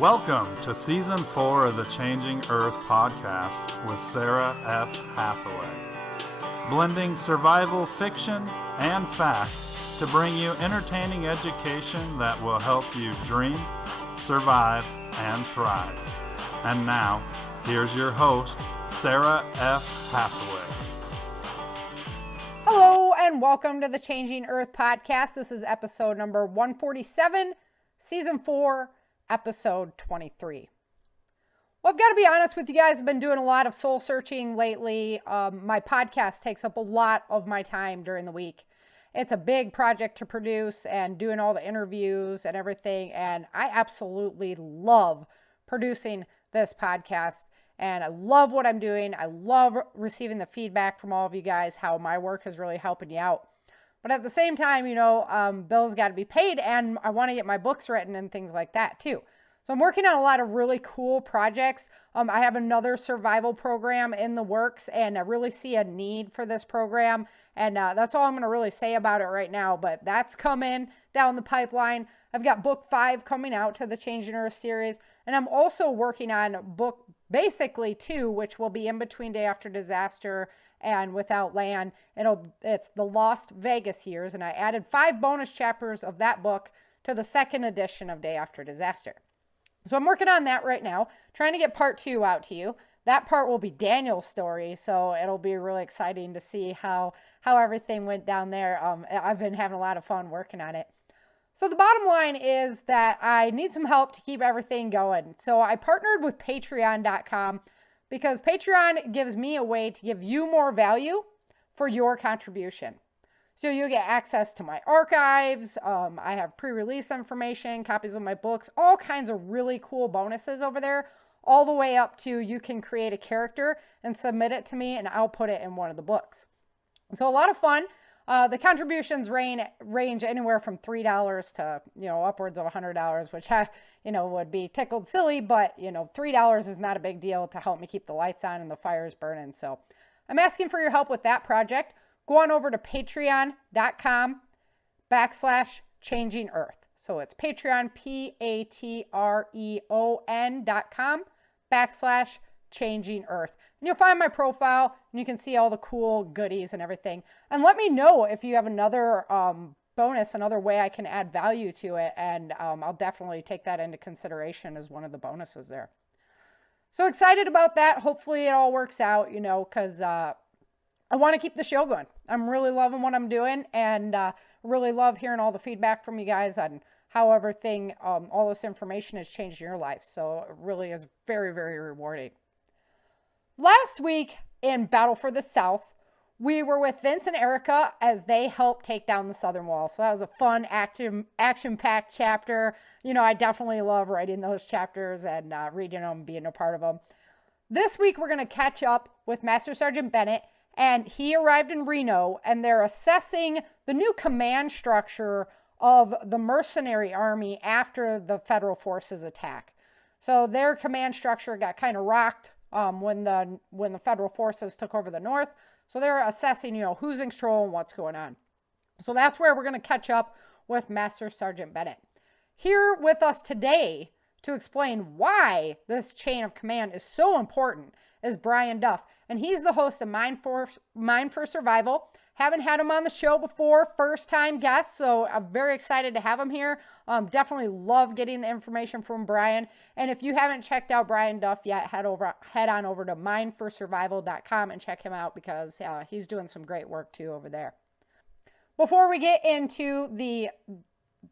Welcome to Season 4 of the Changing Earth podcast with Sara F. Hathaway, blending survival fiction and fact to bring you entertaining education that will help you dream, survive, and thrive. And now, here's your host, Sara F. Hathaway. Hello, and welcome to the Changing Earth podcast. This is episode number 147, Season 4, Episode 23. Well, I've got to be honest with you guys. I've been doing a lot of soul searching lately. My podcast takes up a lot of my time during the week. It's a big project to produce and doing all the interviews and everything. And I absolutely love producing this podcast. And I love what I'm doing. I love receiving the feedback from all of you guys, how my work is really helping you out. But at the same time, bills got to be paid, and I want to get my books written and things like that too. So I'm working on a lot of really cool projects. I have another survival program in the works, and I really see a need for this program. And that's all I'm going to really say about it right now, but that's coming down the pipeline. I've got book 5 coming out to the Changing Earth series, and I'm also working on book basically 2, which will be in between Day After Disaster and Without Land. It's the Lost Vegas years, and I added 5 bonus chapters of that book to the second edition of Day After Disaster. So I'm working on that right now, trying to get part 2 out to you. That part will be Daniel's story, so it'll be really exciting to see how everything went down there. I've been having a lot of fun working on it. So the bottom line is that I need some help to keep everything going. So I partnered with Patreon.com because Patreon gives me a way to give you more value for your contribution. So you'll get access to my archives. I have pre-release information, copies of my books, all kinds of really cool bonuses over there, all the way up to you can create a character and submit it to me and I'll put it in one of the books. So a lot of fun. The contributions range anywhere from $3 to, upwards of $100, which would be tickled silly, but, $3 is not a big deal to help me keep the lights on and the fires burning. So I'm asking for your help with that project. Go on over to patreon.com/Changing Earth. So it's Patreon, patreon.com/Changing Earth. And you'll find my profile and you can see all the cool goodies and everything. And let me know if you have another bonus, another way I can add value to it. And I'll definitely take that into consideration as one of the bonuses there. So excited about that. Hopefully it all works out, because I want to keep the show going. I'm really loving what I'm doing and really love hearing all the feedback from you guys on how everything, all this information has changed your life. So it really is very, very rewarding. Last week in Battle for the South, we were with Vince and Erica as they helped take down the Southern Wall. So that was a fun, action-packed chapter. I definitely love writing those chapters and reading them, being a part of them. This week, we're going to catch up with Master Sergeant Bennett, and he arrived in Reno, and they're assessing the new command structure of the mercenary army after the federal forces attack. So their command structure got kind of rocked when the federal forces took over the north. So they're assessing, who's in control and what's going on. So that's where we're going to catch up with Master Sergeant Bennett. Here with us today to explain why this chain of command is so important is Brian Duff. And he's the host of Mind for Survival. Haven't had him on the show before, first time guest, so I'm very excited to have him here. Definitely love getting the information from Brian. And if you haven't checked out Brian Duff yet, head on over to mindforsurvival.com and check him out because he's doing some great work too over there. Before we get into the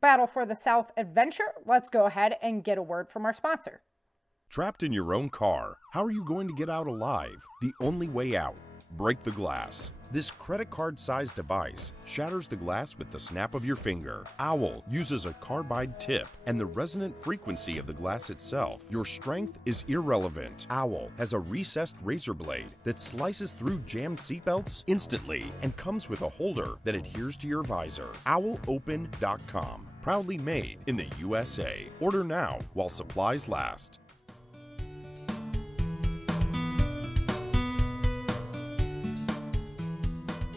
Battle for the South adventure, let's go ahead and get a word from our sponsor. Trapped in your own car, how are you going to get out alive? The only way out: break the glass. This credit card-sized device shatters the glass with the snap of your finger. Owl uses a carbide tip and the resonant frequency of the glass itself. Your strength is irrelevant. Owl has a recessed razor blade that slices through jammed seatbelts instantly and comes with a holder that adheres to your visor. OwlOpen.com. Proudly made in the USA. Order now while supplies last.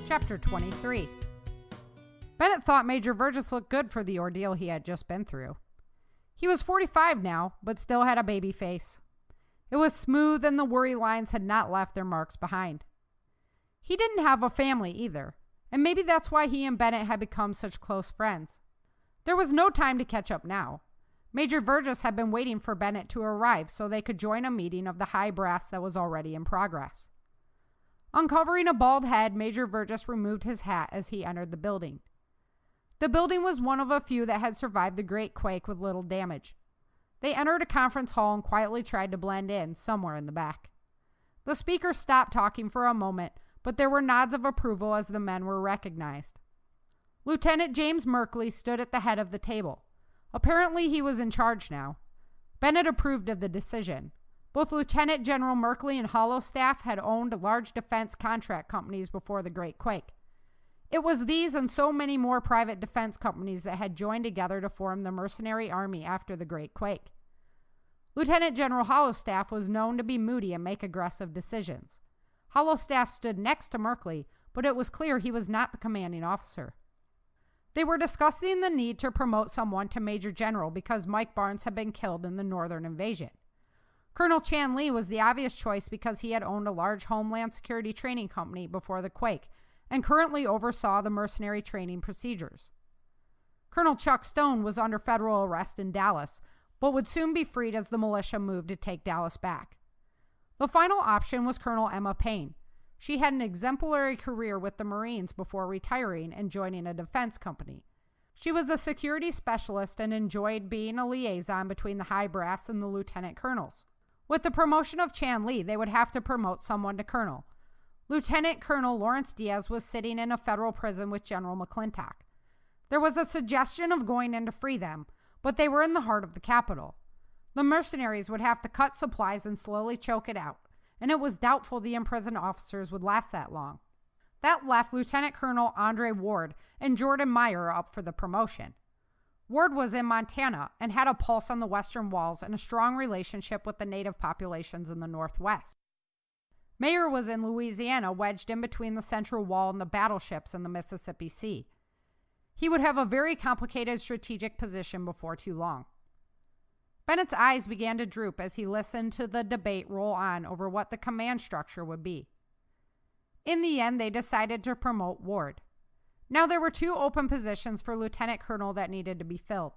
Chapter 23. Bennett thought Major Burgess looked good for the ordeal he had just been through. He was 45 now, but still had a baby face. It was smooth and the worry lines had not left their marks behind. He didn't have a family either, and maybe that's why he and Bennett had become such close friends. There was no time to catch up now. Major Burgess had been waiting for Bennett to arrive so they could join a meeting of the high brass that was already in progress. Uncovering a bald head, Major Burgess removed his hat as he entered the building. The building was one of a few that had survived the Great Quake with little damage. They entered a conference hall and quietly tried to blend in somewhere in the back. The speaker stopped talking for a moment, but there were nods of approval as the men were recognized. Lieutenant James Merkley stood at the head of the table. Apparently he was in charge now. Bennett approved of the decision. Both Lieutenant General Merkley and Hollowstaff had owned large defense contract companies before the Great Quake. It was these and so many more private defense companies that had joined together to form the mercenary army after the Great Quake. Lieutenant General Hollowstaff was known to be moody and make aggressive decisions. Hollowstaff stood next to Merkley, but it was clear he was not the commanding officer. They were discussing the need to promote someone to Major General because Mike Barnes had been killed in the Northern Invasion. Colonel Chan Lee was the obvious choice because he had owned a large Homeland Security training company before the quake and currently oversaw the mercenary training procedures. Colonel Chuck Stone was under federal arrest in Dallas, but would soon be freed as the militia moved to take Dallas back. The final option was Colonel Emma Payne. She had an exemplary career with the Marines before retiring and joining a defense company. She was a security specialist and enjoyed being a liaison between the high brass and the lieutenant colonels. With the promotion of Chan Lee, they would have to promote someone to colonel. Lieutenant Colonel Lawrence Diaz was sitting in a federal prison with General McClintock. There was a suggestion of going in to free them, but they were in the heart of the capital. The mercenaries would have to cut supplies and slowly choke it out, and it was doubtful the imprisoned officers would last that long. That left Lieutenant Colonel Andre Ward and Jordan Meyer up for the promotion. Ward was in Montana and had a pulse on the western walls and a strong relationship with the native populations in the Northwest. Meyer was in Louisiana, wedged in between the central wall and the battleships in the Mississippi Sea. He would have a very complicated strategic position before too long. Bennett's eyes began to droop as he listened to the debate roll on over what the command structure would be. In the end, they decided to promote Ward. Now there were 2 open positions for lieutenant colonel that needed to be filled.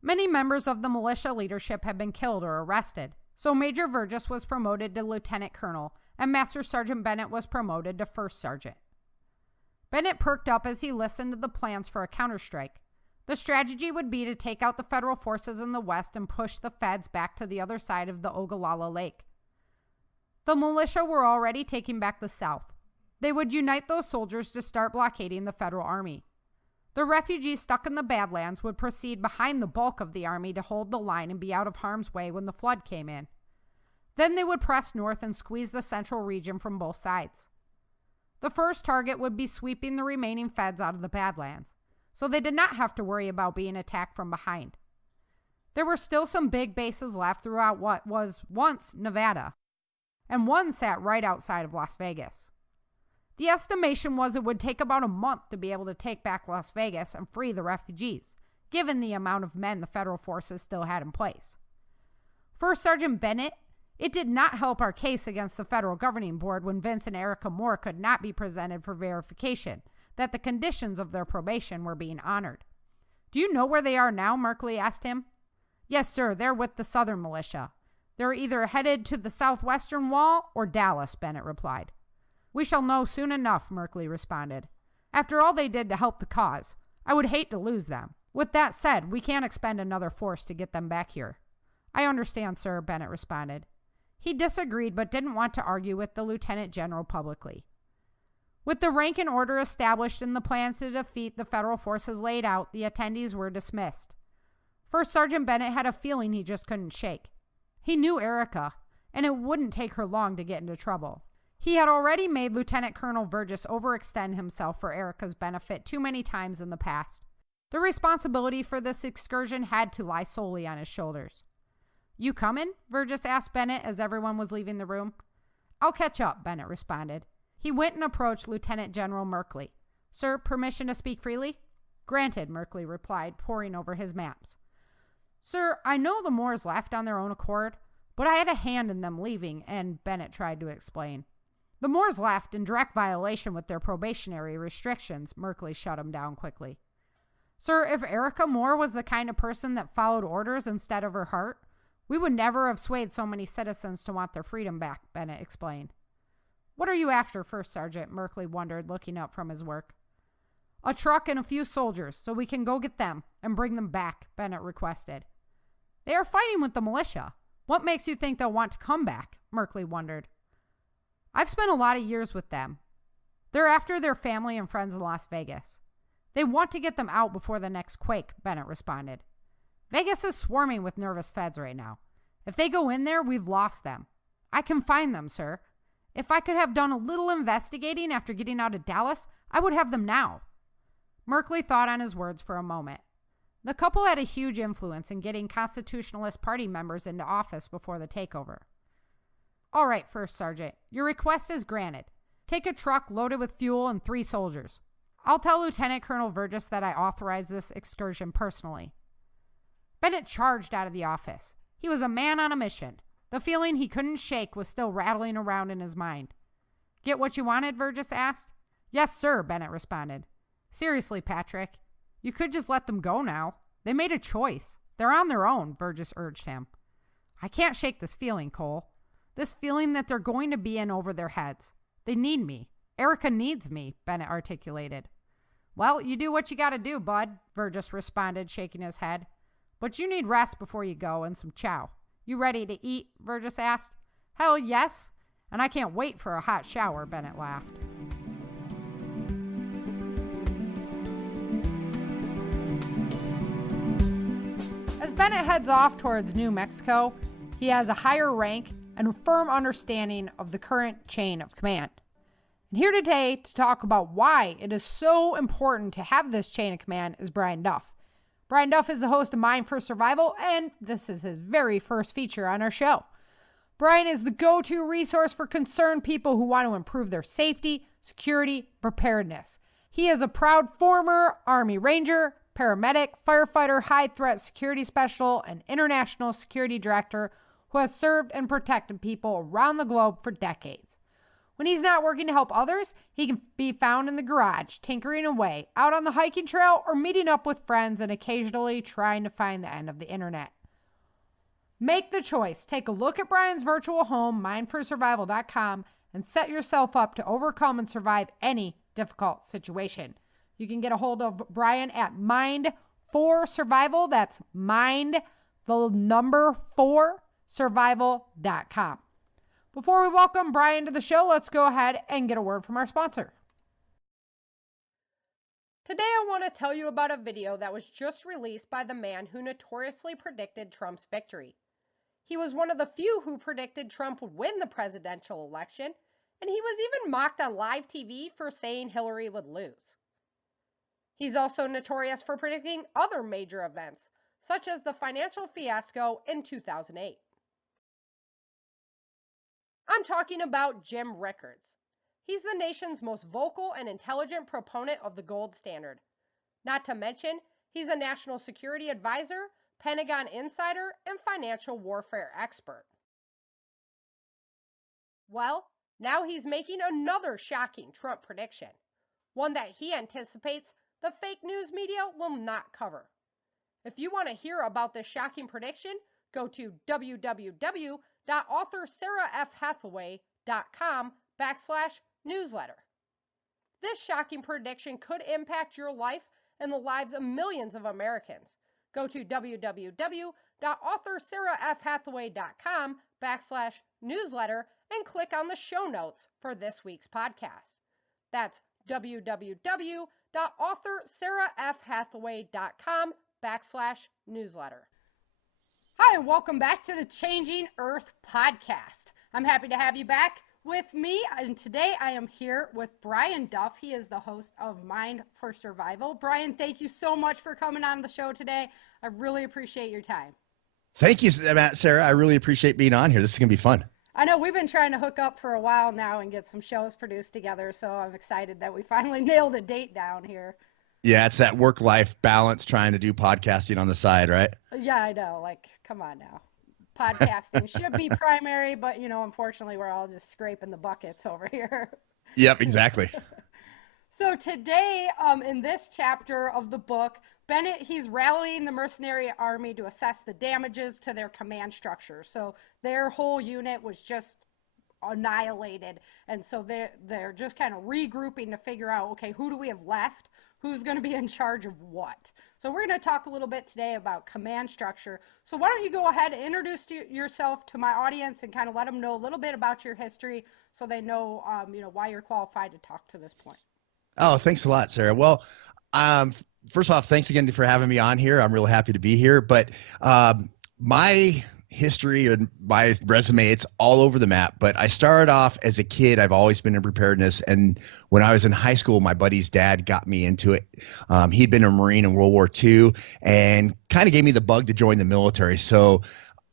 Many members of the militia leadership had been killed or arrested, so Major Burgess was promoted to lieutenant colonel and Master Sergeant Bennett was promoted to first sergeant. Bennett perked up as he listened to the plans for a counterstrike. The strategy would be to take out the federal forces in the west and push the feds back to the other side of the Ogallala Lake. The militia were already taking back the south. They would unite those soldiers to start blockading the federal army. The refugees stuck in the Badlands would proceed behind the bulk of the army to hold the line and be out of harm's way when the flood came in. Then they would press north and squeeze the central region from both sides. The first target would be sweeping the remaining feds out of the Badlands, so they did not have to worry about being attacked from behind. There were still some big bases left throughout what was once Nevada, and one sat right outside of Las Vegas. The estimation was it would take about a month to be able to take back Las Vegas and free the refugees, given the amount of men the federal forces still had in place. First Sergeant Bennett, it did not help our case against the federal governing board when Vince and Erica Moore could not be presented for verification that the conditions of their probation were being honored. "Do you know where they are now?" Merkley asked him. "Yes, sir, they're with the Southern militia. They're either headed to the southwestern wall or Dallas," Bennett replied. "We shall know soon enough," Merkley responded. "After all they did to help the cause, I would hate to lose them. With that said, we can't expend another force to get them back here." "I understand, sir," Bennett responded. He disagreed but didn't want to argue with the lieutenant general publicly. With the rank and order established and the plans to defeat the federal forces laid out, the attendees were dismissed. First Sergeant Bennett had a feeling he just couldn't shake. He knew Erica, and it wouldn't take her long to get into trouble. He had already made Lieutenant Colonel Burgess overextend himself for Erica's benefit too many times in the past. The responsibility for this excursion had to lie solely on his shoulders. "You coming?" Burgess asked Bennett as everyone was leaving the room. "I'll catch up," Bennett responded. He went and approached Lieutenant General Merkley. "Sir, permission to speak freely?" "Granted," Merkley replied, poring over his maps. Sir, I know the Moores left on their own accord, but I had a hand in them leaving, and Bennett tried to explain. The Moores left in direct violation with their probationary restrictions. Merkley shut him down quickly. Sir, if Erica Moore was the kind of person that followed orders instead of her heart, we would never have swayed so many citizens to want their freedom back, Bennett explained. What are you after, First Sergeant? Merkley wondered, looking up from his work. A truck and a few soldiers, so we can go get them and bring them back, Bennett requested. They are fighting with the militia. What makes you think they'll want to come back? Merkley wondered. I've spent a lot of years with them. They're after their family and friends in Las Vegas. They want to get them out before the next quake, Bennett responded. Vegas is swarming with nervous feds right now. If they go in there, we've lost them. I can find them, sir. If I could have done a little investigating after getting out of Dallas, I would have them now. Merkley thought on his words for a moment. The couple had a huge influence in getting Constitutionalist Party members into office before the takeover. All right, First Sergeant, your request is granted. Take a truck loaded with fuel and 3 soldiers. I'll tell Lieutenant Colonel Burgess that I authorized this excursion personally. Bennett charged out of the office. He was a man on a mission. The feeling he couldn't shake was still rattling around in his mind. Get what you wanted? Burgess asked. Yes, sir, Bennett responded. Seriously, Patrick, you could just let them go now. They made a choice. They're on their own, Burgess urged him. I can't shake this feeling, Cole. This feeling that they're going to be in over their heads. They need me. Erica needs me, Bennett articulated. Well, you do what you gotta do, bud, Burgess responded, shaking his head. But you need rest before you go and some chow. You ready to eat? Burgess asked. Hell yes. And I can't wait for a hot shower, Bennett laughed. As Bennett heads off towards New Mexico, he has a higher rank and a firm understanding of the current chain of command. And here today to talk about why it is so important to have this chain of command is Brian Duff. Brian Duff is the host of Mind for Survival, and this is his very first feature on our show. Brian is the go-to resource for concerned people who want to improve their safety, security, preparedness. He is a proud former Army Ranger, paramedic, firefighter, high-threat security special, and international security director who has served and protected people around the globe for decades. When he's not working to help others, he can be found in the garage, tinkering away, out on the hiking trail, or meeting up with friends and occasionally trying to find the end of the internet. Make the choice. Take a look at Brian's virtual home, mindforsurvival.com, and set yourself up to overcome and survive any difficult situation. You can get a hold of Brian at Mind for Survival. That's mind, the number 4, survival.com. Before we welcome Brian to the show, let's go ahead and get a word from our sponsor. Today I want to tell you about a video that was just released by the man who notoriously predicted Trump's victory. He was one of the few who predicted Trump would win the presidential election, and he was even mocked on live TV for saying Hillary would lose. He's also notorious for predicting other major events, such as the financial fiasco in 2008. I'm talking about Jim Rickards. He's the nation's most vocal and intelligent proponent of the gold standard. Not to mention, he's a national security advisor, Pentagon insider, and financial warfare expert. Well, now he's making another shocking Trump prediction, one that he anticipates the fake news media will not cover. If you want to hear about this shocking prediction, go to www.author-sarah-f-hathaway.com/newsletter. This shocking prediction could impact your life and the lives of millions of Americans. Go to www.author-sarah-f-hathaway.com/newsletter and click on the show notes for this week's podcast. That's www.author-sarah-f-hathaway.com/newsletter. Hi, and welcome back to the Changing Earth podcast. I'm happy to have you back with me, and today I am here with Brian Duff. He is the host of Mind for Survival. Brian, thank you so much for coming on the show today. I really appreciate your time. Thank you, Sarah. I really appreciate being on here. This is going to be fun. I know we've been trying to hook up for a while now and get some shows produced together, so I'm excited that we finally nailed a date down here. Yeah, it's that work-life balance trying to do podcasting on the side, right? Yeah, I know. Like, come on now. Podcasting should be primary, but unfortunately, we're all just scraping the buckets over here. Yep, exactly. So today, in this chapter of the book, Bennett, he's rallying the mercenary army to assess the damages to their command structure. So their whole unit was just annihilated. And so they're just kind of regrouping to figure out, okay, who do we have left? Who's going to be in charge of what? So we're going to talk a little bit today about command structure. So why don't you go ahead and introduce yourself to my audience and kind of let them know a little bit about your history so they know, why you're qualified to talk to this point. Oh, thanks a lot, Sarah. Well, first off, thanks again for having me on here. I'm real happy to be here. But my history and my resume, it's all over the map. But I started off as a kid. I've always been in preparedness. And when I was in high school, my buddy's dad got me into it. He'd been a Marine in World War II and kind of gave me the bug to join the military. So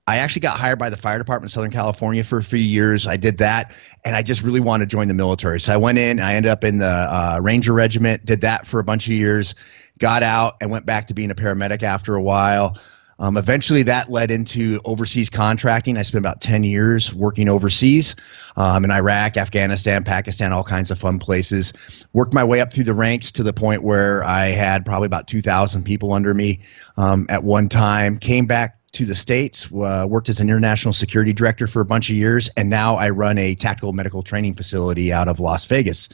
I actually got hired by the fire department in Southern California for a few years. I did that, and I just really wanted to join the military. So I went in, I ended up in the Ranger Regiment, did that for a bunch of years, got out, and went back to being a paramedic after a while. Eventually, that led into overseas contracting. I spent about 10 years working overseas in Iraq, Afghanistan, Pakistan, all kinds of fun places. Worked my way up through the ranks to the point where I had probably about 2,000 people under me at one time. Came back to the States, worked as an international security director for a bunch of years, and now I run a tactical medical training facility out of Las Vegas.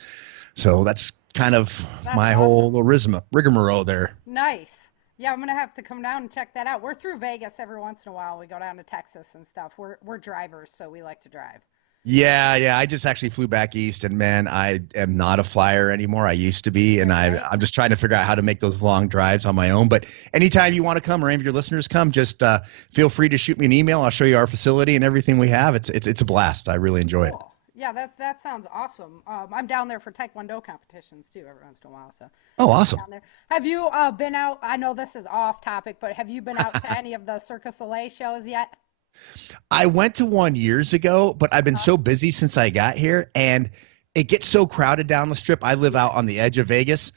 So that's kind of my awesome. whole little rigmarole there. Nice. Yeah, I'm going to have to come down and check that out. We're through Vegas every once in a while. We go down to Texas and stuff. We're drivers, so we like to drive. Yeah. I just actually flew back east, and man, I am not a flyer anymore. I used to be, and I'm just trying to figure out how to make those long drives on my own. But anytime you want to come, or any of your listeners come, just feel free to shoot me an email. I'll show you our facility and everything we have. It's a blast. I really enjoy it. Yeah, that sounds awesome. I'm down there for Taekwondo competitions too every once in a while. So. Oh, awesome. Have you been out? I know this is off topic, but have you been out to any of the Cirque du Soleil shows yet? I went to one years ago, but I've been so busy since I got here, and it gets so crowded down the strip. I live out on the edge of Vegas,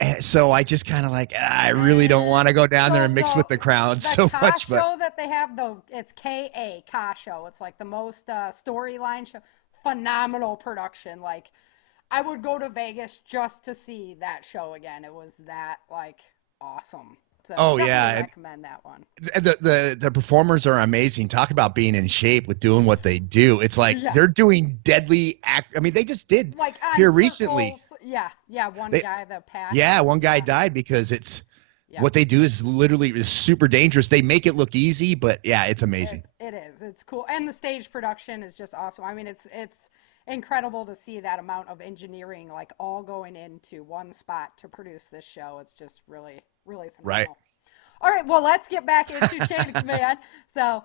and so I just kind of I really don't want to go down there and mix with the crowd so much. The show that they have, though, it's Ka show. It's like the most storyline show. Phenomenal production. Like, I would go to Vegas just to see that show again. It was that awesome. So yeah, recommend that one. The performers are amazing. Talk about being in shape with doing what they do. It's like they're doing deadly act. I mean, they just did here recently. Yeah. One guy that passed. Yeah, one guy died because it's what they do is literally super dangerous. They make it look easy, but yeah, it's amazing. It is. It's cool, and the stage production is just awesome. I mean, it's incredible to see that amount of engineering all going into one spot to produce this show. It's just really, really phenomenal. Right. All right, well, let's get back into chain of command. So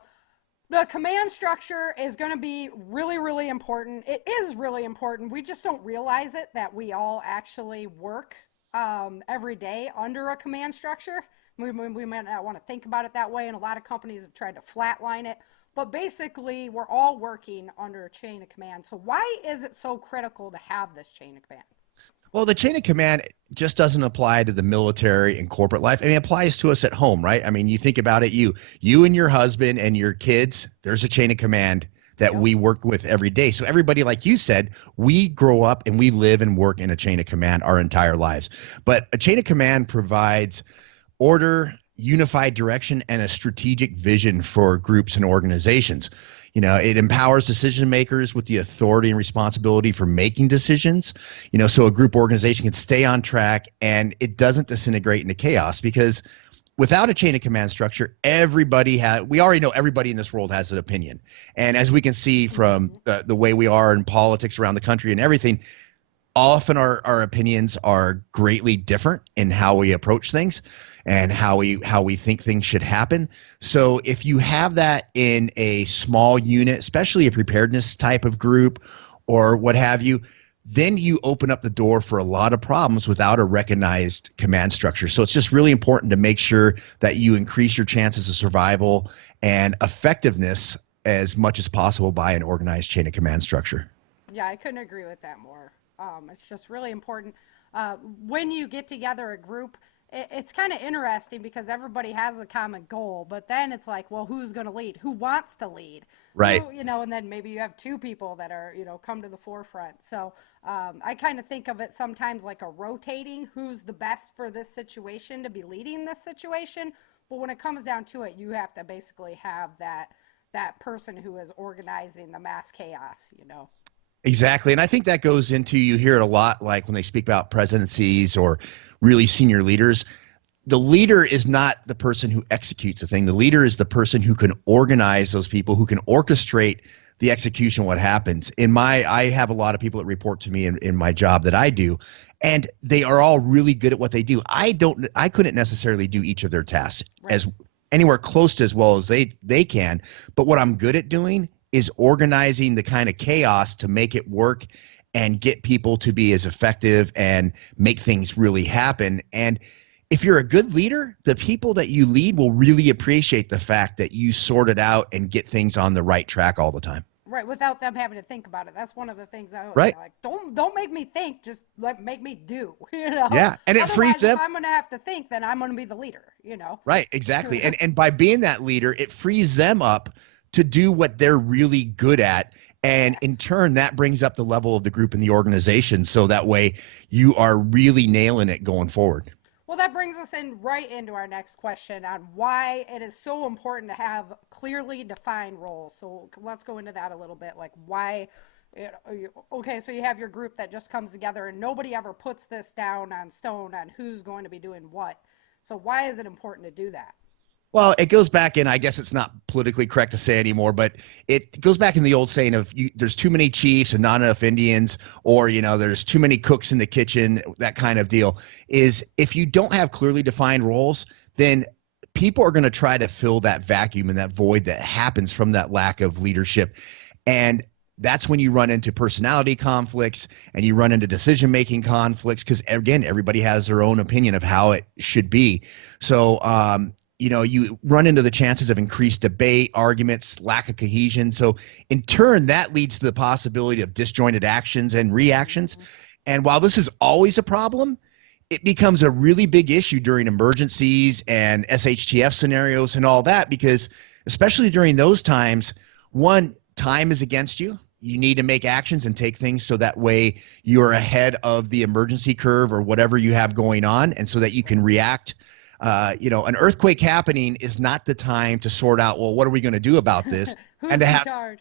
the command structure is going to be really, really important. It is really important. We just don't realize it, that we all actually work every day under a command structure. We might not want to think about it that way, and a lot of companies have tried to flatline it. But basically, we're all working under a chain of command. So why is it so critical to have this chain of command? Well, the chain of command just doesn't apply to the military and corporate life. I mean, it applies to us at home, right? I mean, you think about it, you and your husband and your kids, there's a chain of command that we work with every day. So everybody, like you said, we grow up and we live and work in a chain of command our entire lives. But a chain of command provides order, unified direction, and a strategic vision for groups and organizations. It empowers decision makers with the authority and responsibility for making decisions, so a group organization can stay on track and it doesn't disintegrate into chaos, because without a chain of command structure, we already know everybody in this world has an opinion. And as we can see from the way we are in politics around the country and everything, often our opinions are greatly different in how we approach things and how we think things should happen. So if you have that in a small unit, especially a preparedness type of group or what have you, then you open up the door for a lot of problems without a recognized command structure. So it's just really important to make sure that you increase your chances of survival and effectiveness as much as possible by an organized chain of command structure. Yeah, I couldn't agree with that more. It's just really important. When you get together a group, it's kind of interesting because everybody has a common goal, but then it's like, well, who's going to lead? Who wants to lead? Right. Who, and then maybe you have two people that are, come to the forefront. So I kind of think of it sometimes like a rotating who's the best for this situation to be leading this situation. But when it comes down to it, you have to basically have that person who is organizing the mass chaos. Exactly. And I think that goes into, you hear it a lot, like when they speak about presidencies or really senior leaders. The leader is not the person who executes the thing. The leader is the person who can organize those people, who can orchestrate the execution, what happens. I have a lot of people that report to me in my job that I do, and they are all really good at what they do. I couldn't necessarily do each of their tasks as anywhere close to as well as they can. But what I'm good at doing is organizing the kind of chaos to make it work and get people to be as effective and make things really happen. And if you're a good leader, the people that you lead will really appreciate the fact that you sort it out and get things on the right track all the time. Right, without them having to think about it. That's one of the things I always right. Like. Don't make me think, just make me do. Yeah, and it frees them. If I'm going to have to think, then I'm going to be the leader. Right, exactly. and by being that leader, it frees them up to do what they're really good at. And in turn, that brings up the level of the group and the organization. So that way you are really nailing it going forward. Well, that brings us right into our next question on why it is so important to have clearly defined roles. So let's go into that a little bit. Like why, okay, so you have your group that just comes together and nobody ever puts this down on stone on who's going to be doing what. So why is it important to do that? Well, it goes back in, I guess it's not politically correct to say anymore, but it goes back in the old saying of there's too many chiefs and not enough Indians, or, there's too many cooks in the kitchen, that kind of deal. Is if you don't have clearly defined roles, then people are going to try to fill that vacuum and that void that happens from that lack of leadership. And that's when you run into personality conflicts and you run into decision-making conflicts because, again, everybody has their own opinion of how it should be. So, you run into the chances of increased debate, arguments, lack of cohesion. So in turn, that leads to the possibility of disjointed actions and reactions. And while this is always a problem, it becomes a really big issue during emergencies and SHTF scenarios and all that, because especially during those times, one, time is against you. You need to make actions and take things so that way you're ahead of the emergency curve or whatever you have going on, and so that you can react. An earthquake happening is not the time to sort out, well, what are we going to do about this? Who's and to in have, charge?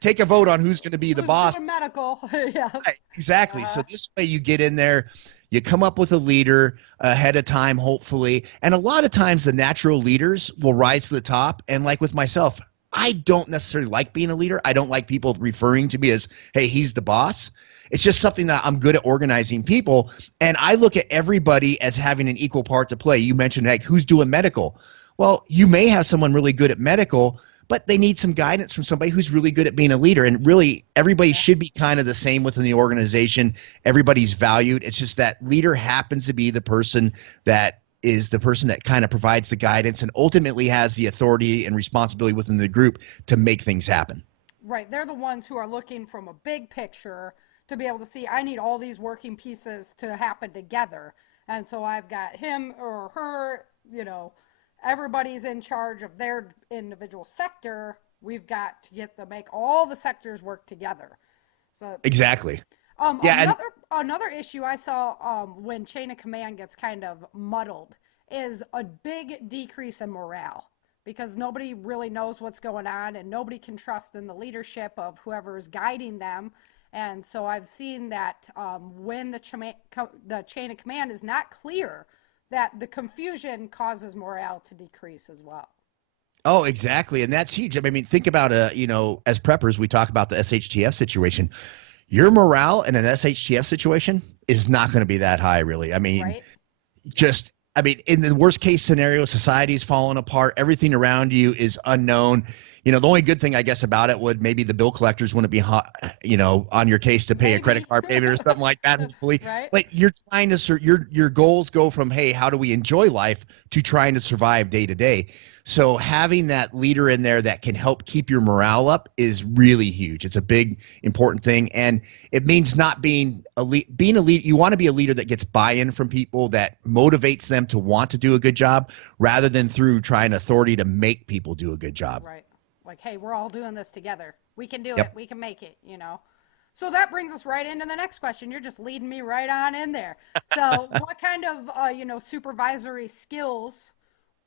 take a vote on who's going to be the boss. Doing medical. Yeah. Right, exactly. So this way you get in there, you come up with a leader ahead of time, hopefully. And a lot of times the natural leaders will rise to the top. And like with myself, I don't necessarily like being a leader. I don't like people referring to me as, hey, he's the boss. It's just something that I'm good at organizing people. And I look at everybody as having an equal part to play. You mentioned, like, who's doing medical? Well, you may have someone really good at medical, but they need some guidance from somebody who's really good at being a leader. And really, everybody should be kind of the same within the organization. Everybody's valued. It's just that leader happens to be the person that is the person that kind of provides the guidance and ultimately has the authority and responsibility within the group to make things happen. Right. They're the ones who are looking from a big picture to be able to see, I need all these working pieces to happen together. And so I've got him or her, everybody's in charge of their individual sector. We've got to make all the sectors work together. So exactly. Another issue I saw when chain of command gets kind of muddled is a big decrease in morale, because nobody really knows what's going on and nobody can trust in the leadership of whoever is guiding them. And so I've seen that when the chain of command is not clear, that the confusion causes morale to decrease as well. Oh, exactly. And that's huge. I mean, think about, as preppers, we talk about the SHTF situation. Your morale in an SHTF situation is not going to be that high, really. I mean, in the worst case scenario, society's falling apart. Everything around you is unknown. the only good thing I guess about it would maybe the bill collectors wouldn't be on your case to pay a credit card payment or something like that, hopefully. Right. But you're trying to your goals go from, hey, how do we enjoy life, to trying to survive day to day. So having that leader in there that can help keep your morale up is really huge. It's a big, important thing. And it means not being a leader. You want to be a leader that gets buy-in from people, that motivates them to want to do a good job, rather than through trying authority to make people do a good job. Right. Like, hey, we're all doing this together. We can do Yep. it. We can make it, So that brings us right into the next question. You're just leading me right on in there. So what kind of, supervisory skills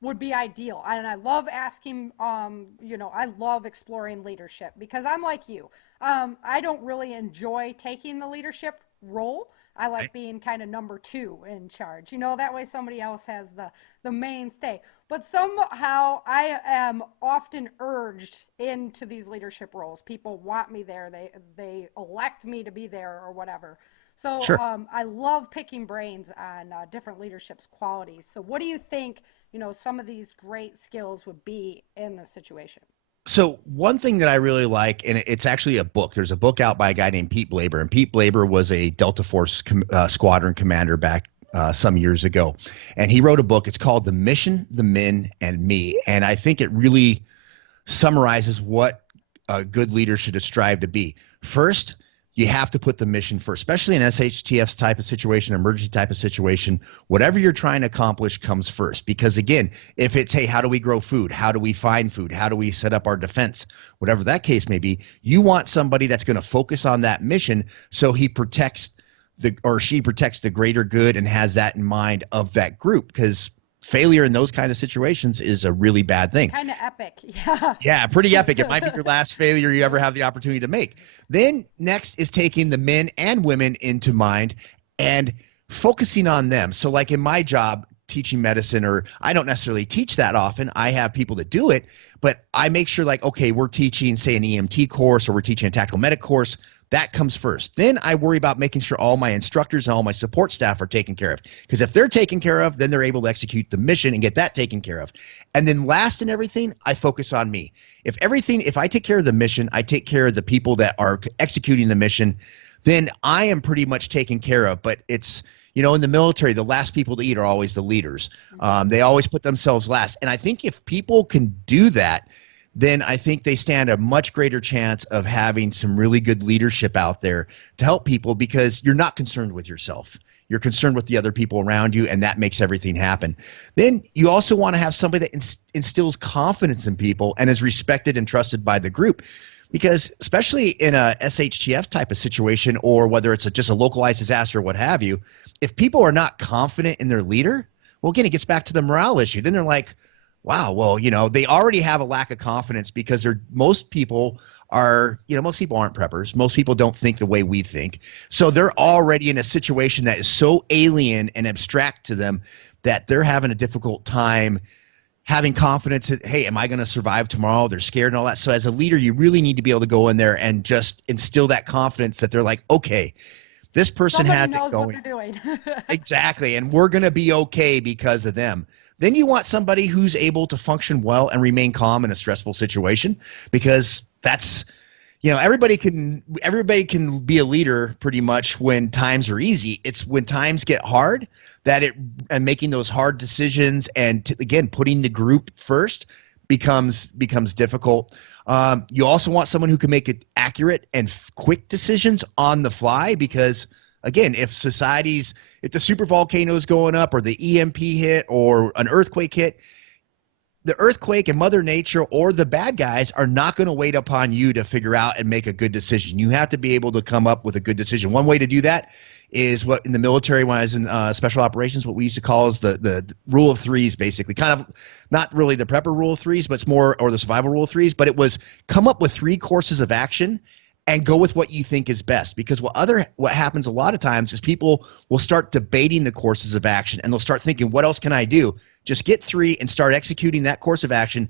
would be ideal? And I love asking, I love exploring leadership, because I'm like you. I don't really enjoy taking the leadership role. I like being kind of number two in charge. That way somebody else has the mainstay. But somehow I am often urged into these leadership roles. People want me there. They elect me to be there or whatever. So Sure. I love picking brains on different leadership qualities. So what do you think, some of these great skills would be in this situation? So one thing that I really like, and it's actually a book. There's a book out by a guy named Pete Blaber, and Pete Blaber was a Delta Force squadron commander back some years ago. And he wrote a book. It's called The Mission, the Men, and Me. And I think it really summarizes what a good leader should strive to be. First, you have to put the mission first, especially in SHTF type of situation, emergency type of situation. Whatever you're trying to accomplish comes first. Because again, if it's, hey, how do we grow food? How do we find food? How do we set up our defense? Whatever that case may be, you want somebody that's going to focus on that mission, so he protects or she protects the greater good and has that in mind of that group. Because failure in those kind of situations is a really bad thing. Kind of epic. Yeah. Yeah, pretty epic. It might be your last failure you ever have the opportunity to make. Then next is taking the men and women into mind and focusing on them. So like in my job, teaching medicine, or I don't necessarily teach that often. I have people that do it, but I make sure, like, okay, we're teaching, say, an EMT course, or we're teaching a tactical medic course. That comes first. Then I worry about making sure all my instructors and all my support staff are taken care of. Because if they're taken care of, then they're able to execute the mission and get that taken care of. And then last in everything, I focus on me. If I take care of the mission, I take care of the people that are executing the mission, then I am pretty much taken care of. But it's, in the military, the last people to eat are always the leaders. They always put themselves last. And I think if people can do that, then I think they stand a much greater chance of having some really good leadership out there to help people, because you're not concerned with yourself. You're concerned with the other people around you, and that makes everything happen. Then you also want to have somebody that instills confidence in people and is respected and trusted by the group. Because especially in a SHTF type of situation, or whether it's just a localized disaster or what have you, if people are not confident in their leader, well, again, it gets back to the morale issue. Then they're like, wow, well, they already have a lack of confidence, because most people aren't preppers. Most people don't think the way we think. So they're already in a situation that is so alien and abstract to them that they're having a difficult time having confidence that, hey, am I going to survive tomorrow? They're scared and all that. So as a leader, you really need to be able to go in there and just instill that confidence that they're like, okay, this person has it going. Somebody knows what they're doing. Exactly. And we're going to be okay because of them. Then you want somebody who's able to function well and remain calm in a stressful situation, because that's, everybody can be a leader pretty much when times are easy. It's when times get hard and making those hard decisions and again, putting the group first becomes difficult. You also want someone who can make it accurate and quick decisions on the fly, because again, if the super volcano is going up, or the EMP hit, or an earthquake hit, the earthquake and Mother Nature or the bad guys are not going to wait upon you to figure out and make a good decision. You have to be able to come up with a good decision. One way to do that is what in the military, when I was in special operations, what we used to call is the rule of threes, basically. Kind of not really the prepper rule of threes, but it's more, or the survival rule of threes, but it was come up with 3 courses of action and go with what you think is best. Because what happens a lot of times is people will start debating the courses of action, and they'll start thinking, what else can I do? Just get 3 and start executing that course of action.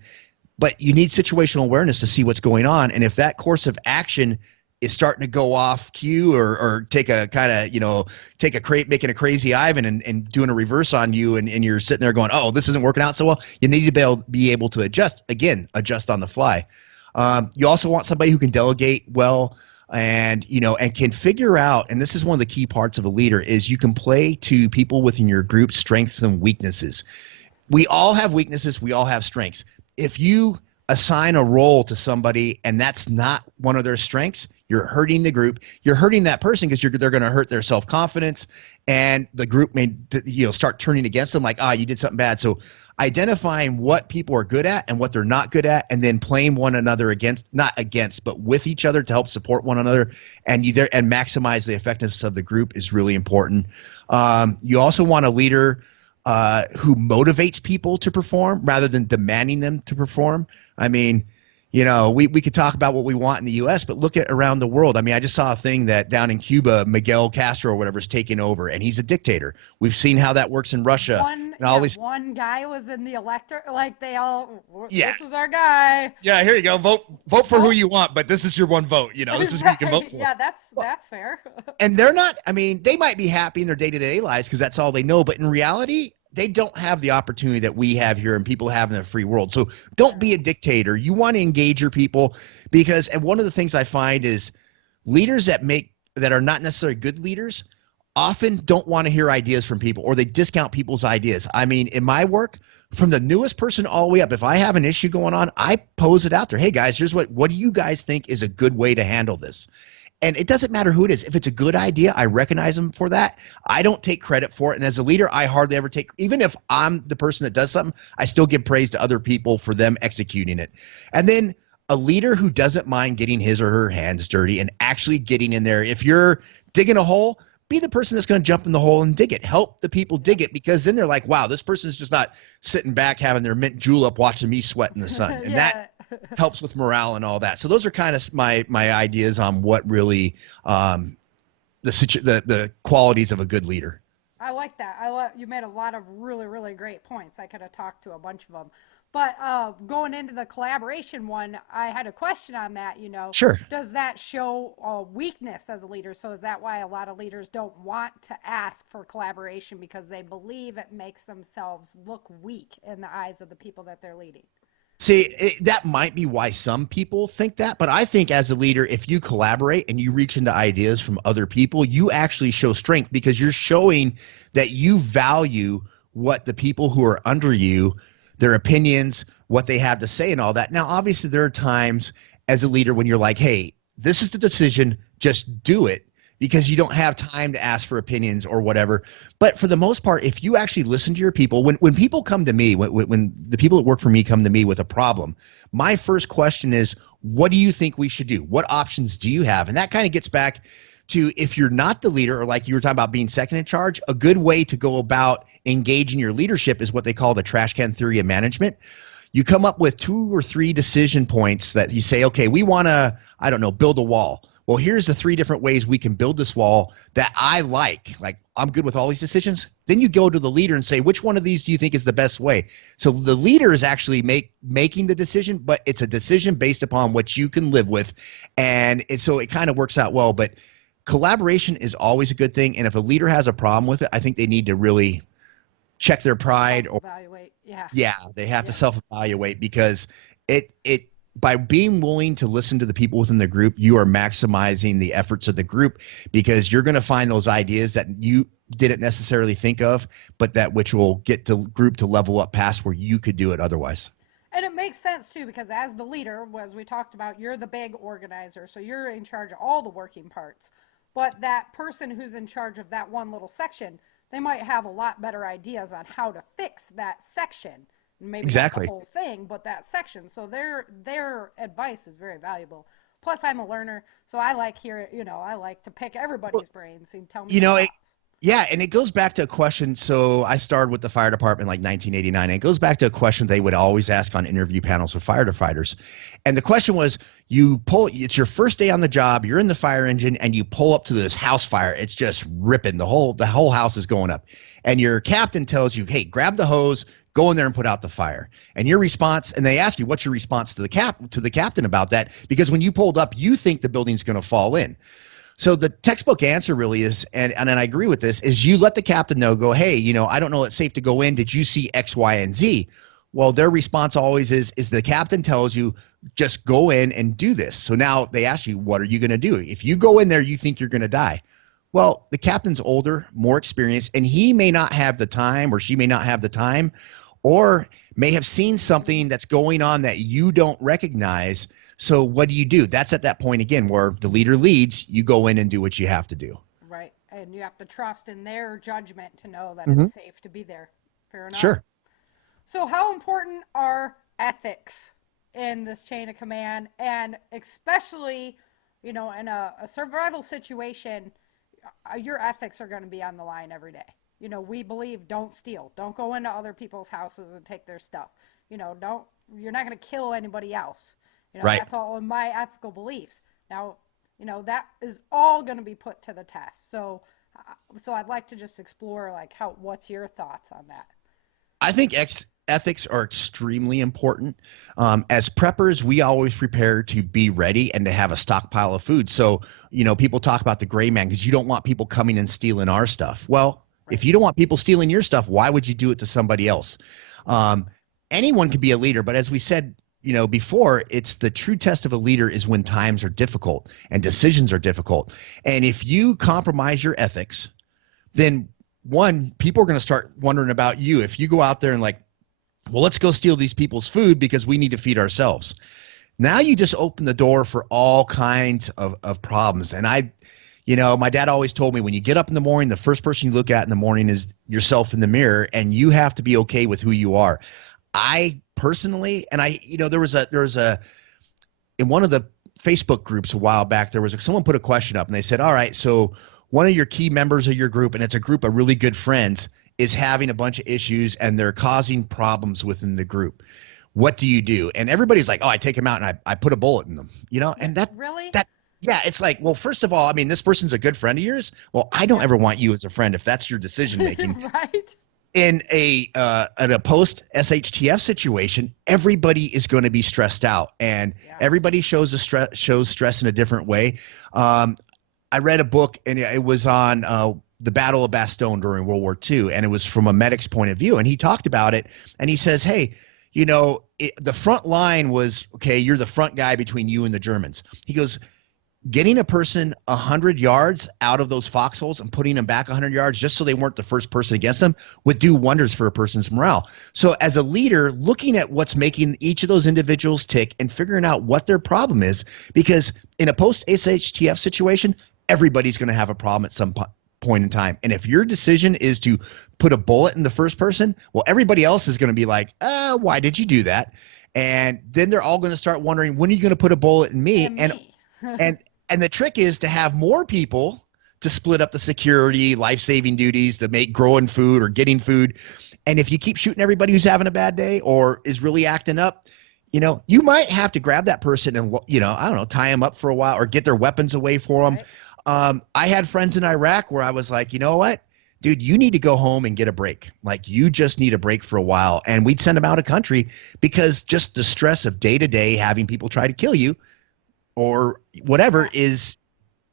But you need situational awareness to see what's going on. And if that course of action is starting to go off cue, or take a kind of, making a crazy Ivan and doing a reverse on you, and you're sitting there going, oh, this isn't working out so well, you need to be able to adjust on the fly. You also want somebody who can delegate well and, and can figure out, and this is one of the key parts of a leader, is you can play to people within your group strengths and weaknesses. We all have weaknesses. We all have strengths. If you assign a role to somebody and that's not one of their strengths, you're hurting the group. You're hurting that person because they're going to hurt their self-confidence, and the group may start turning against them like, you did something bad. So identifying what people are good at and what they're not good at, and then playing one another but with each other to help support one another and maximize the effectiveness of the group is really important. You also want a leader who motivates people to perform rather than demanding them to perform. I mean, we could talk about what we want in the U.S., but look at around the world. I mean, I just saw a thing that down in Cuba, Miguel Castro or whatever is taking over, and he's a dictator. We've seen how that works in Russia. One guy was in the electorate, like this is our guy. Yeah, here you go. Vote for who you want, but this is your one vote. This is who you can vote for. Yeah, that's fair. And they're not. I mean, they might be happy in their day-to-day lives because that's all they know, but in reality, they don't have the opportunity that we have here and people have in a free world. So don't be a dictator. You want to engage your people and one of the things I find is leaders that are not necessarily good leaders often don't want to hear ideas from people, or they discount people's ideas. I mean, in my work, from the newest person all the way up, if I have an issue going on, I pose it out there. Hey guys, here's what do you guys think is a good way to handle this? And it doesn't matter who it is. If it's a good idea, I recognize them for that. I don't take credit for it. And as a leader, I hardly ever even if I'm the person that does something, I still give praise to other people for them executing it. And then a leader who doesn't mind getting his or her hands dirty and actually getting in there. If you're digging a hole, be the person that's going to jump in the hole and dig it. Help the people dig it, because then they're like, wow, this person's just not sitting back having their mint julep watching me sweat in the sun. And that helps with morale and all that. So those are kind of my ideas on what really the qualities of a good leader. I like that. You made a lot of really, really great points. I could have talked to a bunch of them. But going into the collaboration one, I had a question on that, Sure. Does that show a weakness as a leader? So is that why a lot of leaders don't want to ask for collaboration, because they believe it makes themselves look weak in the eyes of the people that they're leading? See, that might be why some people think that, but I think as a leader, if you collaborate and you reach into ideas from other people, you actually show strength, because you're showing that you value what the people who are under you, their opinions, what they have to say and all that. Now, obviously, there are times as a leader when you're like, hey, this is the decision, just do it, because you don't have time to ask for opinions or whatever. But for the most part, if you actually listen to your people, when people come to me, when the people that work for me come to me with a problem, my first question is, what do you think we should do? What options do you have? And that kind of gets back to, if you're not the leader, or like you were talking about being second in charge, a good way to go about engaging your leadership is what they call the trash can theory of management. You come up with 2 or 3 decision points that you say, okay, we want to, build a wall. Well, here's the 3 different ways we can build this wall that I like I'm good with all these decisions. Then you go to the leader and say, which one of these do you think is the best way? So the leader is actually making the decision, but it's a decision based upon what you can live with. And so it kind of works out well. But collaboration is always a good thing. And if a leader has a problem with it, I think they need to really check their pride, or evaluate. Yeah, they have to self-evaluate, because by being willing to listen to the people within the group, you are maximizing the efforts of the group, because you're going to find those ideas that you didn't necessarily think of, but that which will get the group to level up past where you could do it otherwise. And it makes sense too, because as the leader, as we talked about, you're the big organizer, so you're in charge of all the working parts. But that person who's in charge of that one little section, they might have a lot better ideas on how to fix that section. Maybe exactly. not the whole thing, but that section. So their advice is very valuable. Plus, I'm a learner, so I like I like to pick everybody's brains and tell me. Yeah, and it goes back to a question. So I started with the fire department in 1989. And it goes back to a question they would always ask on interview panels with firefighters. And the question was, it's your first day on the job, you're in the fire engine, and you pull up to this house fire. It's just ripping. The whole house is going up. And your captain tells you, hey, grab the hose, go in there and put out the fire. And your response, and they ask you, what's your response to the captain about that? Because when you pulled up, you think the building's going to fall in. So the textbook answer really is, and I agree with this, is you let the captain know, go, hey, I don't know, it's safe to go in. Did you see X, Y, and Z? Well, their response always is the captain tells you, just go in and do this. So now they ask you, what are you going to do? If you go in there, you think you're going to die. Well, the captain's older, more experienced, and he may not have the time, or she may not have the time, or may have seen something that's going on that you don't recognize. So what do? That's at that point again where the leader leads, you go in and do what you have to do. Right. And you have to trust in their judgment to know that it's safe to be there. Fair enough. Sure. So how important are ethics in this chain of command? And especially, in a survival situation, your ethics are going to be on the line every day. We believe don't steal. Don't go into other people's houses and take their stuff. You're not going to kill anybody else. Right. That's all in my ethical beliefs. Now, that is all going to be put to the test. So I'd like to just explore what's your thoughts on that? I think ethics are extremely important. As preppers, we always prepare to be ready and to have a stockpile of food. So, people talk about the gray man because you don't want people coming and stealing our stuff. Well, if you don't want people stealing your stuff, why would you do it to somebody else? Anyone can be a leader, but as we said, before, it's the true test of a leader is when times are difficult and decisions are difficult. And if you compromise your ethics, then one, people are going to start wondering about you. If you go out there and well, let's go steal these people's food because we need to feed ourselves. Now you just open the door for all kinds of problems. And my dad always told me when you get up in the morning, the first person you look at in the morning is yourself in the mirror, and you have to be okay with who you are. I personally, and there was a in one of the Facebook groups a while back, someone put a question up and they said, all right, so one of your key members of your group, and it's a group of really good friends, is having a bunch of issues and they're causing problems within the group. What do you do? And everybody's like, oh, I take them out and I put a bullet in them, and yeah, it's like, well, first of all, this person's a good friend of yours. Well, I don't ever want you as a friend if that's your decision making. Right. In a post SHTF situation, everybody is going to be stressed out, and everybody shows stress in a different way. I read a book, and it was on the Battle of Bastogne during World War II, and it was from a medic's point of view, and he talked about it, and he says, hey, the front line was, okay, you're the front guy between you and the Germans. He goes, getting a person 100 yards out of those foxholes and putting them back 100 yards just so they weren't the first person against them would do wonders for a person's morale. So as a leader, looking at what's making each of those individuals tick and figuring out what their problem is, because in a post-SHTF situation, everybody's going to have a problem at some point in time. And if your decision is to put a bullet in the first person, well, everybody else is going to be like, why did you do that? And then they're all going to start wondering, when are you going to put a bullet in me? And the trick is to have more people to split up the security, life-saving duties, to make growing food or getting food. And if you keep shooting everybody who's having a bad day or is really acting up, you might have to grab that person and, I don't know, tie them up for a while or get their weapons away for them. Right. I had friends in Iraq where I was like, you know what, dude, you need to go home and get a break. You just need a break for a while. And we'd send them out of country because just the stress of day-to-day having people try to kill you or whatever is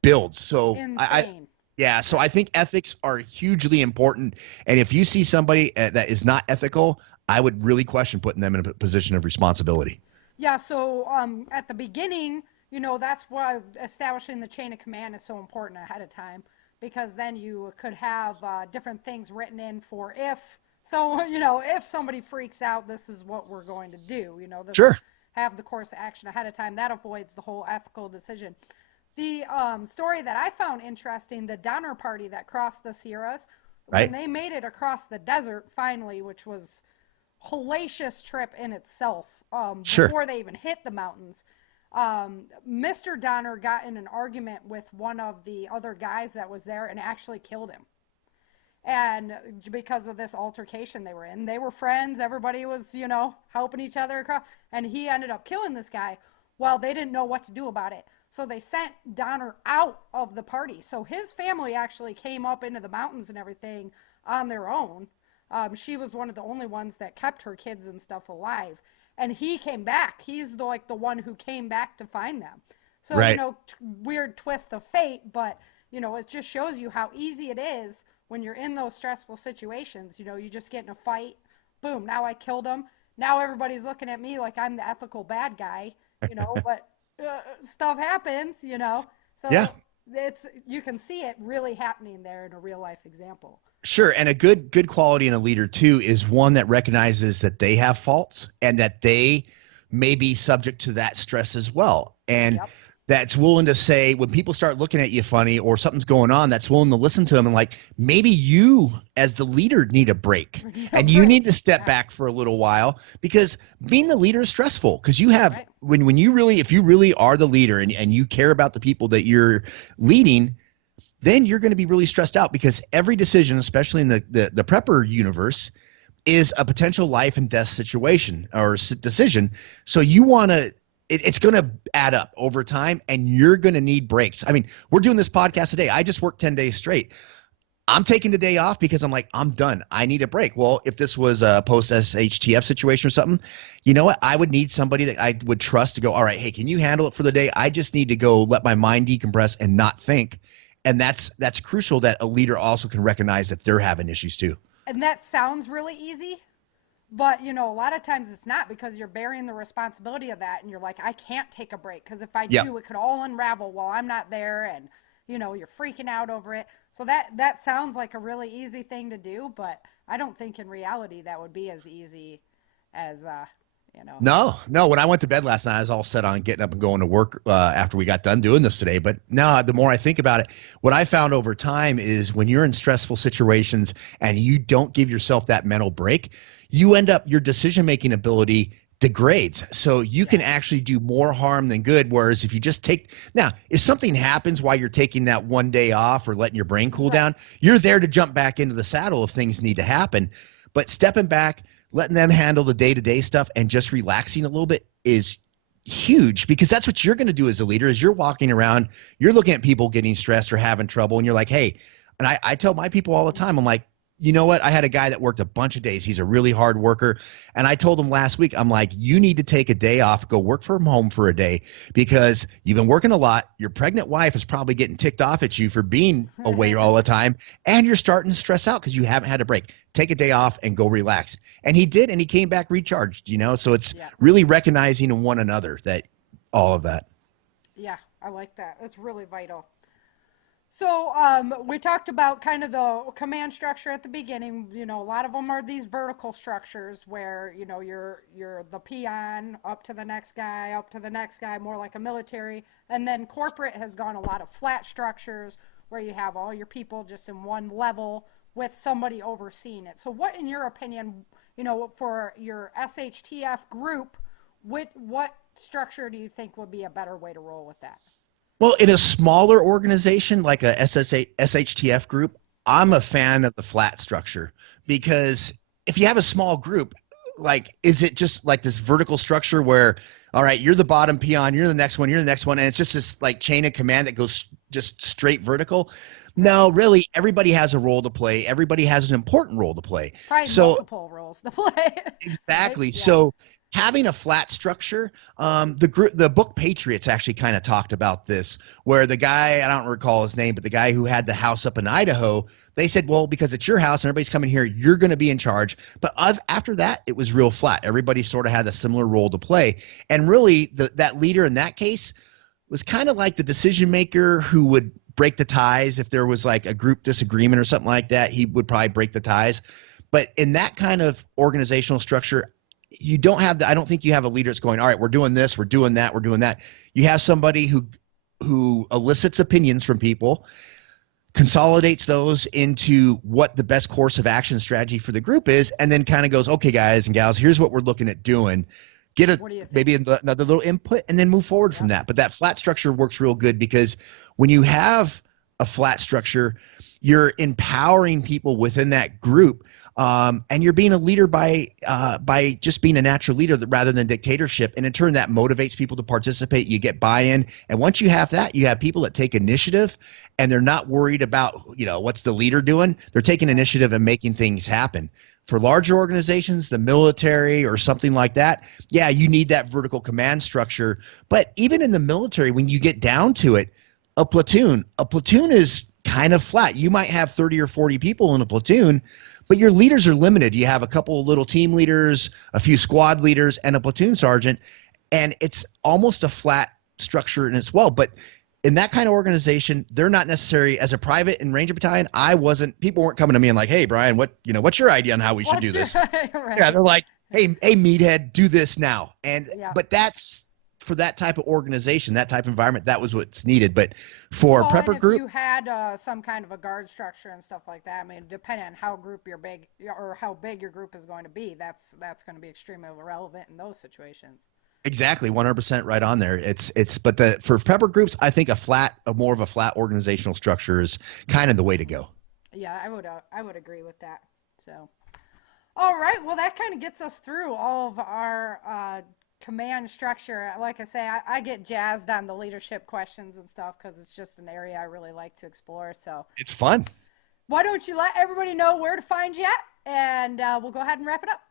builds. So so I think ethics are hugely important. And if you see somebody that is not ethical, I would really question putting them in a position of responsibility. Yeah. So at the beginning, that's why establishing the chain of command is so important ahead of time, because then you could have different things written in for if somebody freaks out, this is what we're going to do. Sure. Have the course of action ahead of time. That avoids the whole ethical decision. The story that I found interesting, the Donner Party that crossed the Sierras, right, when they made it across the desert finally, which was hellacious trip in itself, before they even hit the mountains, Mr. Donner got in an argument with one of the other guys that was there and actually killed him. And because of this altercation they were in, they were friends. Everybody was, helping each other across. And he ended up killing this guy. Well, they didn't know what to do about it. So they sent Donner out of the party. So his family actually came up into the mountains and everything on their own. She was one of the only ones that kept her kids and stuff alive. And he came back. He's the one who came back to find them. So, right, weird twist of fate. But, it just shows you how easy it is when you're in those stressful situations. You just get in a fight, boom, now I killed him. now everybody's looking at me like I'm the ethical bad guy, but stuff happens, Yeah. so you can see it really happening there in a real life example. Sure. And a good quality in a leader too is one that recognizes that they have faults and that they may be subject to that stress as well. And Yep. that's willing to say when people start looking at you funny or something's going on, that's willing to listen to them and like, maybe you as the leader need a break and you need to step back for a little while, because being the leader is stressful, because you have when you really, if you really are the leader and you care about the people that you're leading, then you're going to be really stressed out, because every decision, especially in the prepper universe, is a potential life and death situation or decision. So you want to, it's going to add up over time and you're going to need breaks. I mean, we're doing this podcast today. I just worked 10 days straight. I'm taking the day off because I'm like, I'm done. I need a break. Well, if this was a post SHTF situation or something, you know what? I would need somebody that I would trust to go, all right, hey, can you handle it for the day? I just need to go let my mind decompress and not think. And that's crucial, that a leader also can recognize that they're having issues too. And that sounds really easy, but a lot of times it's not, because you're bearing the responsibility of that and you're like, I can't take a break because if I do, it could all unravel while I'm not there, and you're freaking out over it. So that sounds like a really easy thing to do, but I don't think in reality that would be as easy as No. When I went to bed last night, I was all set on getting up and going to work after we got done doing this today. But no, the more I think about it, what I found over time is when you're in stressful situations and you don't give yourself that mental break, you end up, your decision-making ability degrades. So you can actually do more harm than good. Whereas if you just if something happens while you're taking that one day off or letting your brain cool down, you're there to jump back into the saddle if things need to happen. But stepping back, letting them handle the day-to-day stuff and just relaxing a little bit is huge, because that's what you're going to do as a leader. Is you're walking around, you're looking at people getting stressed or having trouble, and you're like, hey, and I tell my people all the time, I'm like, you know what? I had a guy that worked a bunch of days. He's a really hard worker. And I told him last week, I'm like, you need to take a day off, go work from home for a day, because you've been working a lot. Your pregnant wife is probably getting ticked off at you for being away all the time. And you're starting to stress out because you haven't had a break. Take a day off and go relax. And he did. And he came back recharged, So it's really recognizing in one another that all of that. Yeah, I like that. That's really vital. So we talked about kind of the command structure at the beginning. A lot of them are these vertical structures where, you're the peon up to the next guy, more like a military. And then corporate has gone a lot of flat structures where you have all your people just in one level with somebody overseeing it. So what, in your opinion, for your SHTF group, what structure do you think would be a better way to roll with that? Well, in a smaller organization like a SHTF group, I'm a fan of the flat structure, because if you have a small group, like, is it just like this vertical structure where, all right, you're the bottom peon, you're the next one, and it's just this like chain of command that goes just straight vertical? No, really, everybody has a role to play. Everybody has an important role to play. Probably multiple roles to play. Exactly. Right? Yeah. So having a flat structure, the book Patriots actually kind of talked about this, where the guy, I don't recall his name, but the guy who had the house up in Idaho, they said, well, because it's your house and everybody's coming here, you're going to be in charge. But after that, it was real flat. Everybody sort of had a similar role to play. And really, that leader in that case was kind of like the decision maker who would break the ties. If there was like a group disagreement or something like that, he would probably break the ties. But in that kind of organizational structure, you don't have I don't think you have a leader that's going, all right, we're doing this, we're doing that, we're doing that. You have somebody who elicits opinions from people, consolidates those into what the best course of action strategy for the group is, and then kind of goes, okay, guys and gals, here's what we're looking at doing. Get maybe another little input and then move forward from that. But that flat structure works real good, because when you have a flat structure, you're empowering people within that group. And you're being a leader by just being a natural leader rather than dictatorship. And in turn, that motivates people to participate. You get buy-in. And once you have that, you have people that take initiative, and they're not worried about, what's the leader doing. They're taking initiative and making things happen. For larger organizations, the military or something like that, yeah, you need that vertical command structure. But even in the military, when you get down to it, a platoon is kind of flat. You might have 30 or 40 people in a platoon, but your leaders are limited. You have a couple of little team leaders, a few squad leaders, and a platoon sergeant, and it's almost a flat structure in as well. But in that kind of organization, they're not necessary. As a private in Ranger Battalion, people weren't coming to me and like, hey, Brian, what's your idea on how we should do this? Right. Yeah, they're like, hey, meathead, do this now. And Yeah. but that's for that type of organization, that type of environment, that was what's needed. But for prepper and if groups, you had some kind of a guard structure and stuff like that, I mean, depending on how big your group is going to be, that's going to be extremely relevant in those situations. exactly, 100% right on there. But for prepper groups, I think more of a flat organizational structure is kind of the way to go. Yeah, I would agree with that. So, all right, well, that kind of gets us through all of our command structure. Like I say, I get jazzed on the leadership questions and stuff because it's just an area I really like to explore. So It's fun. why don't you let everybody know where to find you at, and we'll go ahead and wrap it up.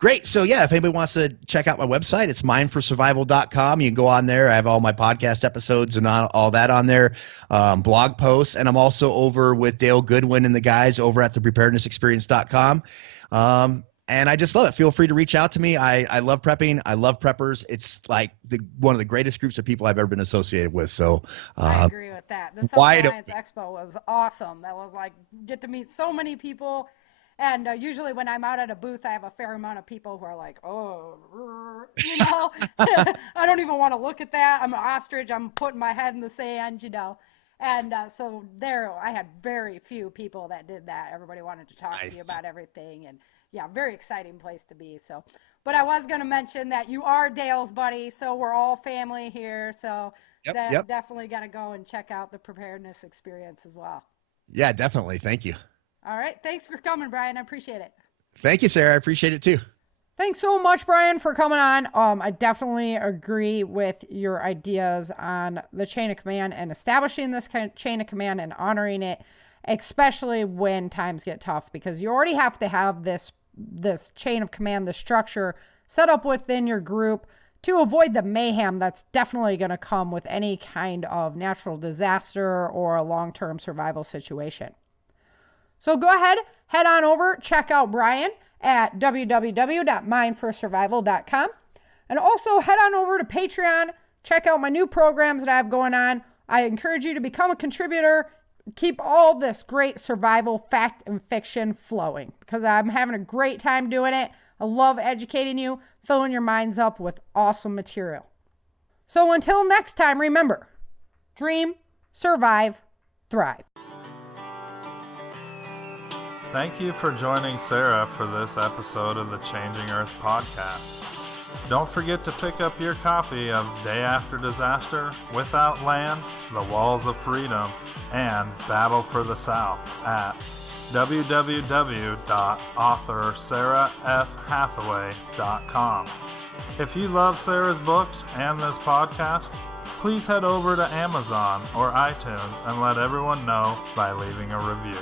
Great. So yeah, if anybody wants to check out my website, it's mineforsurvival.com. You can go on there. I have all my podcast episodes and all that on there, blog posts. And I'm also over with Dale Goodwin and the guys over at thepreparednessexperience.com. And I just love it. Feel free to reach out to me. I love prepping. I love preppers. It's like one of the greatest groups of people I've ever been associated with. So I agree with that. The Self-Reliance Expo was awesome. That was like, get to meet so many people. And usually when I'm out at a booth, I have a fair amount of people who are like, oh, you know, I don't even want to look at that. I'm an ostrich. I'm putting my head in the sand, you know. And so there, I had very few people that did that. Everybody wanted to talk to you about everything. And yeah, very exciting place to be. So, but I was going to mention that you are Dale's buddy. So we're all family here. So definitely got to go and check out the preparedness experience as well. Yeah, definitely. Thank you. All right. Thanks for coming, Brian. I appreciate it. Thank you, Sarah. I appreciate it too. Thanks so much, Brian, for coming on. I definitely agree with your ideas on the chain of command and establishing this kind of chain of command and honoring it, especially when times get tough, because you already have to have this chain of command, the structure set up within your group to avoid the mayhem that's definitely going to come with any kind of natural disaster or a long-term survival situation. So go ahead, head on over, check out Brian at www.mineforsurvival.com. And also head on over to Patreon, check out my new programs that I have going on. I encourage you to become a contributor, keep all this great survival fact and fiction flowing, because I'm having a great time doing it. I love educating you, filling your minds up with awesome material. So until next time, remember, dream, survive, thrive. Thank you for joining Sara for this episode of the Changing Earth podcast. Don't forget to pick up your copy of Day After Disaster, Without Land, The Walls of Freedom, and Battle for the South at www.author.sarafhathaway.com. If you love Sara's books and this podcast, please head over to Amazon or iTunes and let everyone know by leaving a review.